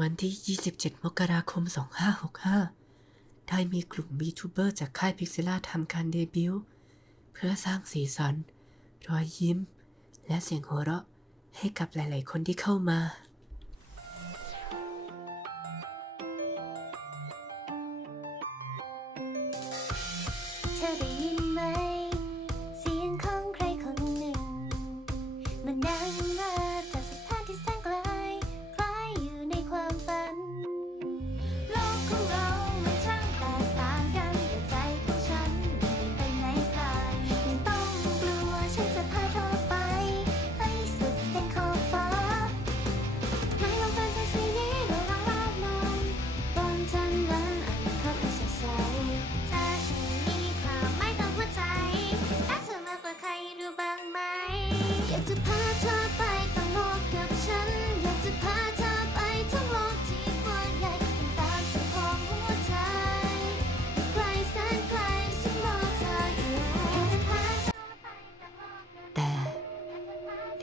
วันที่ 27 มกราคม 2565 ได้มีกลุ่มบีทูเบอร์จากค่ายพิกเซล่าทำการเดบิวต์เพื่อสร้างสีสัน รอยยิ้ม และเสียงหัวเราะให้กับหลาย ๆ คนที่เข้ามา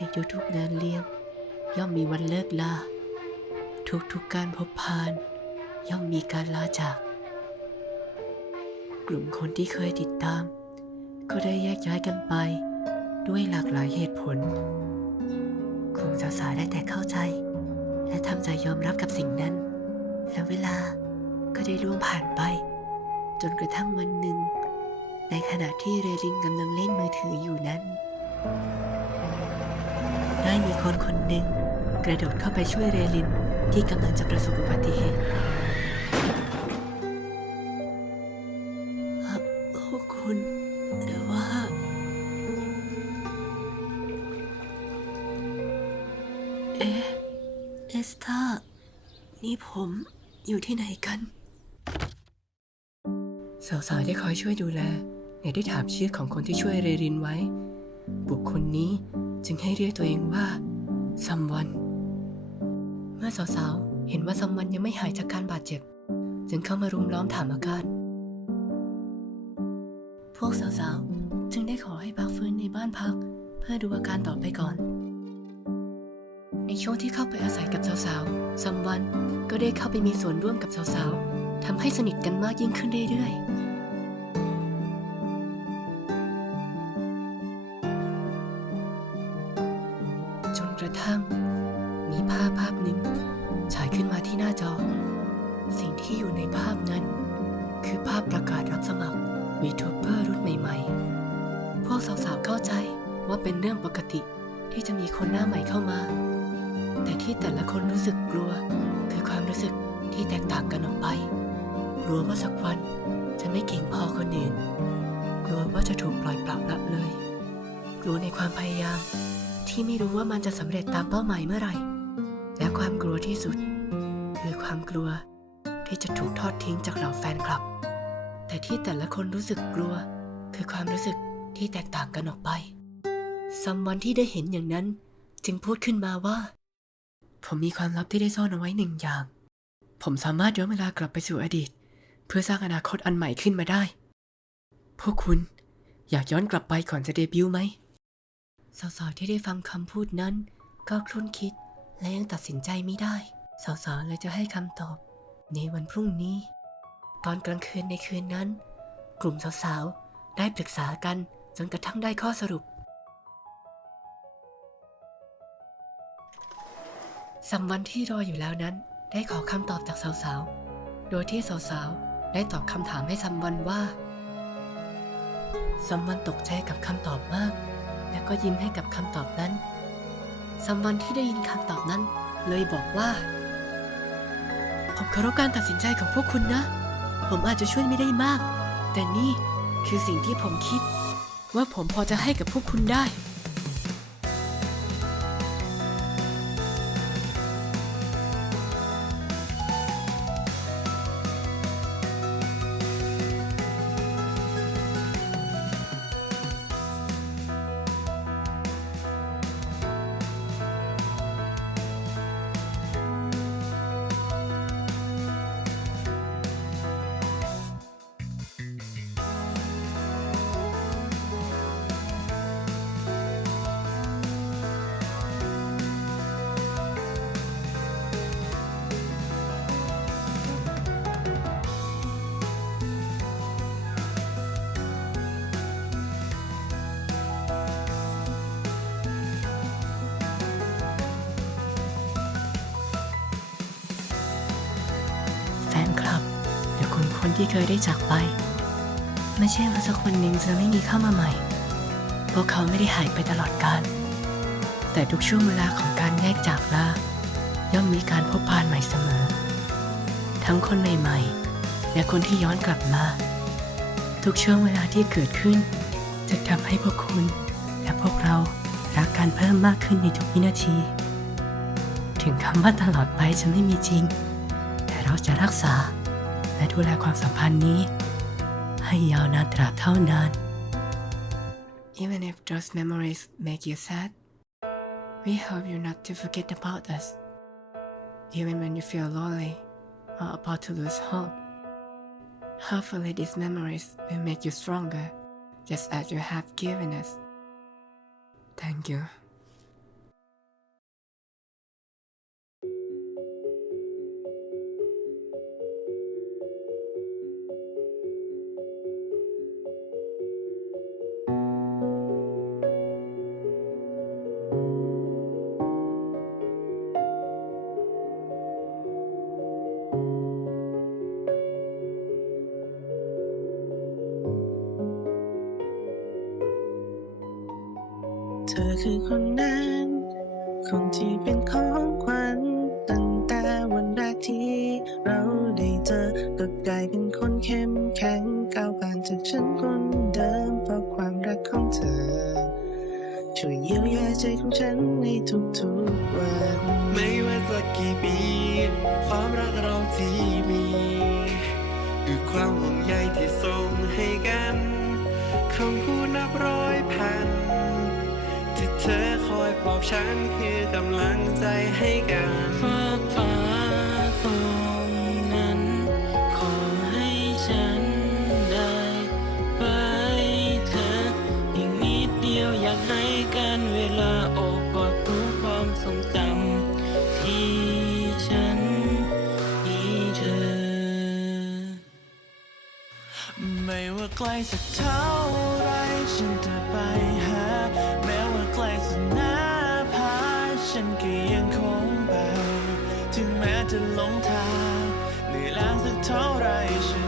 ในทุกๆงานเลี้ยง ย่อมมีวันเลิกลา ทุกๆการพบพาน ย่อมมีการลาจาก กลุ่มคนที่เคยติดตาม ก็ได้แยกย้ายกันไป ด้วยหลากหลายเหตุผลกลุ่มสาวๆได้แต่เข้าใจ และทำใจยอมรับกับสิ่งนั้น และเวลาก็ได้ล่วงผ่านไป จนกระทั่งวันหนึ่ง ในขณะที่เรลินกำลังเล่นมือถืออยู่นั้น ได้มีคนคนหนึ่งกระโดดเข้าไปช่วยเรลินที่กำลังจะประสบอุบัติเหตุฮะโอ้คุณแต่ว่า เอ๊ะเอสตานี่ผมอยู่ที่ไหนกันสาวๆที่คอยช่วยดูแลในได้ถามชื่อของคนที่ช่วยเรรินไว้ บุคคลนี้ จึงให้เรียกตัวเองว่าซัมวันเมื่อสาวๆ เห็นว่าซัมวันยังไม่หายจากการบาดเจ็บ จึงเข้ามารุมล้อมถามอาการ พวกสาวๆ จึงได้ขอให้พักฟื้นในบ้านพัก เพื่อดูอาการต่อไปก่อน ในช่วงที่เข้าไปอาศัยกับสาวๆซัมวันก็ได้เข้าไปมีส่วนร่วมกับสาวๆทำให้สนิทกันมากยิ่งขึ้นเรื่อยๆ สิ่งที่อยู่ในภาพนั้น คือภาพประกาศรับสมัครวีทูเบอร์รุ่นใหม่ ๆ พวกสาวๆเข้าใจว่าเป็นเรื่องปกติที่จะมีคนหน้าใหม่เข้ามา แต่ที่แต่ละคนรู้สึกกลัว คือความรู้สึกที่แตกต่างกันออกไป กลัวว่าสักวันจะไม่เก่งพอคนอื่น กลัวว่าจะถูกปล่อยปละละเลย กลัวในความพยายาม ที่ไม่รู้ว่ามันจะสำเร็จตามเป้าหมายเมื่อไหร่ และความกลัวที่สุด คือความกลัว ที่จะถูกทอดทิ้งจากเหล่าแฟนคลับ แต่ที่แต่ละคนรู้สึกกลัว คือความรู้สึกที่แตกต่างกันออกไปซัมวันที่ได้เห็นอย่างนั้น จึงพูดขึ้นมาว่า ผมมีความลับที่ได้ซ่อนเอาไว้หนึ่งอย่าง ผมสามารถย้อนเวลากลับไปสู่อดีต เพื่อสร้างอนาคตอันใหม่ขึ้นมาได้ พวกคุณอยากย้อนกลับไปก่อนจะเดบิวต์ไหมสาวๆที่ได้ฟังคำพูดนั้น ก็ครุ่นคิดและยังตัดสินใจไม่ได้ สาวๆเลยจะให้คำตอบ ในวันพรุ่งนี้ ตอนกลางคืนในคืนนั้น กลุ่มสาวๆ ได้ปรึกษากันจนกระทั่งได้ข้อสรุป สัมวันที่รออยู่แล้วนั้น ได้ขอคำตอบจากสาวๆ โดยที่สาวๆ ได้ตอบคำถามให้สัมวันว่า สัมวันตกใจกับคำตอบมาก แล้วก็ยิ้มให้กับคำตอบนั้น สัมวันที่ได้ยินคำตอบนั้น เลยบอกว่า ผมเคารพการตัดสินใจของพวกคุณนะ ผมอาจจะช่วยไม่ได้มาก แต่นี่คือสิ่งที่ผมคิด ว่าผมพอจะให้กับพวกคุณได้ ที่เคยได้จากไป ไม่ใช่ว่าสักวันหนึ่งจะไม่มีเข้ามาใหม่ พวกเขาไม่ได้หายไปตลอดกาลแต่ทุกช่วงเวลาของการแยกจากลาย่อมมีการพบผ่านใหม่เสมอ ทั้งคนใหม่ๆ และคนที่ย้อนกลับมา ทุกช่วงเวลาที่เกิดขึ้น จะทำให้พวกคุณ และพวกเรารักกันเพิ่มมากขึ้นในทุกวินาที ถึงคำว่าตลอดไปจะไม่มีจริง แต่เราจะรักษา และดูแลความสัมพันธ์นี้ ให้ยาวนานตราบเท่านาน Even if those memories make you sad we hope you not to forget about us even when you feel lonely or about to lose hope hopefully these memories will make you stronger just as you have given us thank you คือคนนั้น คนที่เป็นของขวัญตั้งแต่วันแรกที่เราได้เจอก็กลายเป็นคนเข้มแข็งก้าวผ่านจากฉันคนเดิมเพราะความรักของเธอ ช่วยเยียวยาใจของฉันในทุกๆวัน ไม่ว่าจะกี่ปี ที่เธอคอยปลอบฉันคือกำลังใจให้กันฟาฟ้าตรงนั้น ขอให้ฉันได้ไปเธออีกนิดเดียวอยากให้กันเวลาโอบกอดทุกความทรงจำที่ฉันมีเธอ ไม่ว่าไกลสักเท่าไรฉันจะไป ฉันก็ยังคงไป ถึงแม้จะหลงทางเหนื่อยล้าสักเท่าไรฉัน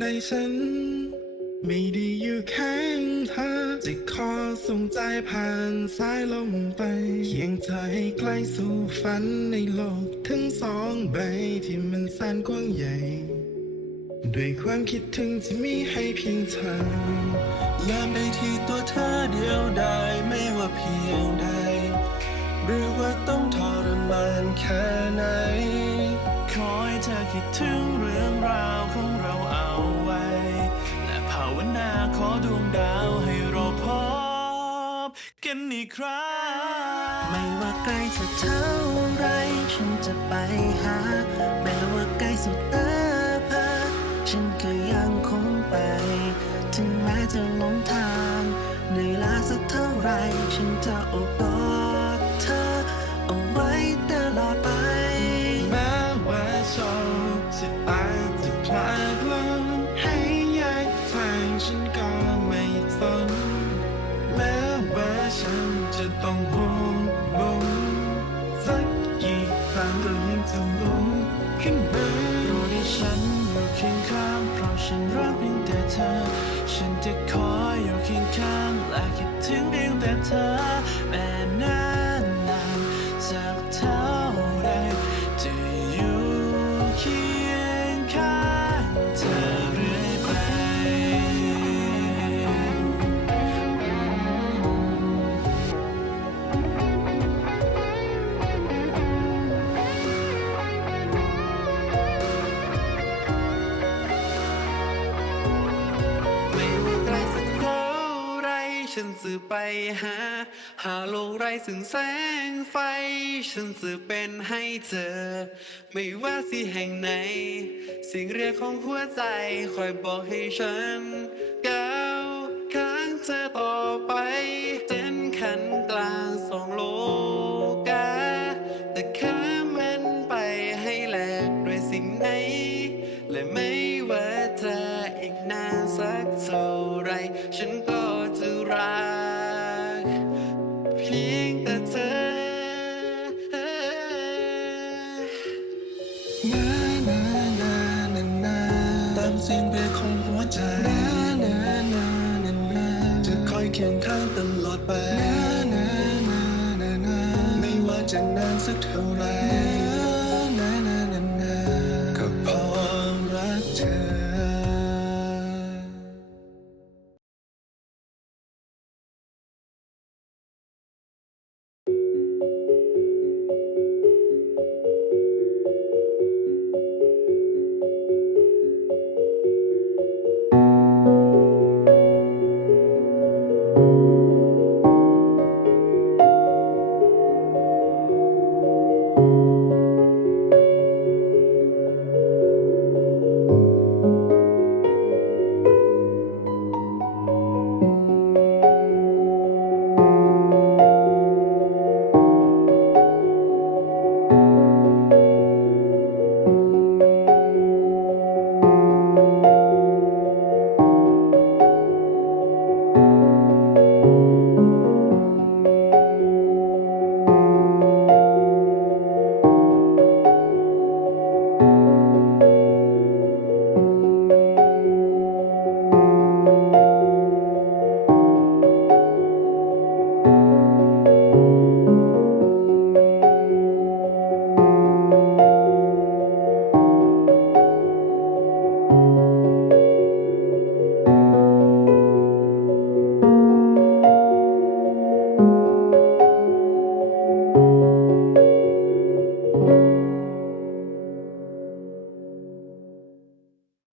ใดฉัน ไม่ได้อยู่ข้างเธอจะขอส่งใจผ่านสายลมไปเคียงเธอให้ใกล้สู่ฝันในโลกทั้งสองใบที่มันแสนกว้างใหญ่ ด้วยความคิดถึงที่มีให้เพียงเธอยามใดที่ตัวเธอเดียวดายไม่ว่าเพียงใด หรือว่าต้องทรมานแค่ไหน ขอให้เธอคิดถึงเรื่องราวของเรา อดวงดาวให้เราพบกันอีกครั้งไม่ว่าใกล้จะเท่าไรฉันจะไปหาแม้ว่าใกล้สุดตาพาฉันก็ยังคงไป ถึงแม้จะหลงทางเหนื่อยล้าสักเท่าไรฉันจะอบ ไปหา หาโลกไร้ซึ่งแสงไฟ ฉันจะเป็นให้เธอ ไม่ว่าสิแห่งไหน สิ่งเรียกของหัวใจ คอยบอกให้ฉันก้าวข้างเธอต่อไปเส้นขันกลางสองโลกา แต่ข้ามันไปให้แหลกด้วยสิ่งไหน และไม่ว่าเธออีกนานสักเท่าไรฉันก็ don't.